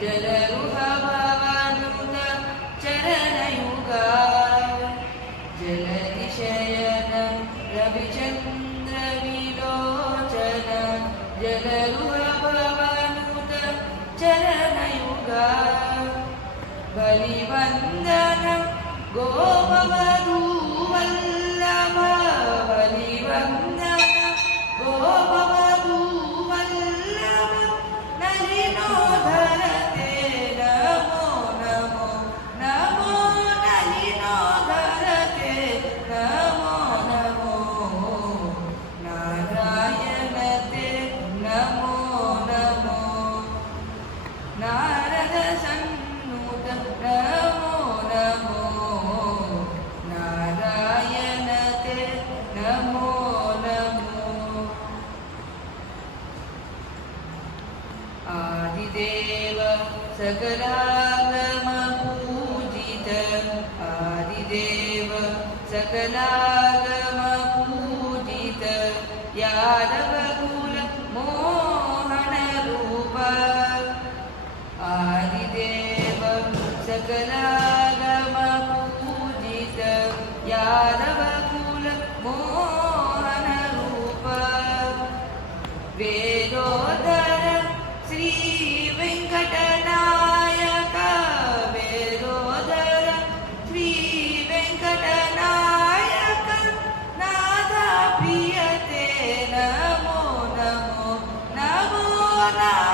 जलरुह भवानुत चरणयुगा जलतिशयन रविचन्द्रविलोचन जलरुह भवानुत चरणयुगा बलिवन्दन गोपवधूवल्लभ बलिवन्दन गोपवधूवल्लभ नलिनो धरते नमो नमो नमो नलिनो धरते नमो नमो नारायणते नमो नमो नारद सन्नुत नमो नमो नारायणते नमो नमो आदिदेव सकलागमपूजित आदिदेव सकलागमपूजित यादवकुल मोहनरूप आदिदेव सकलागमपूजित यादवकुल मोहनरूप वेदोदर श्री वेङ्कटनायक वेदोदर श्री वेङ्कटनायक नाथ प्रियते नमो नमो नमो नमः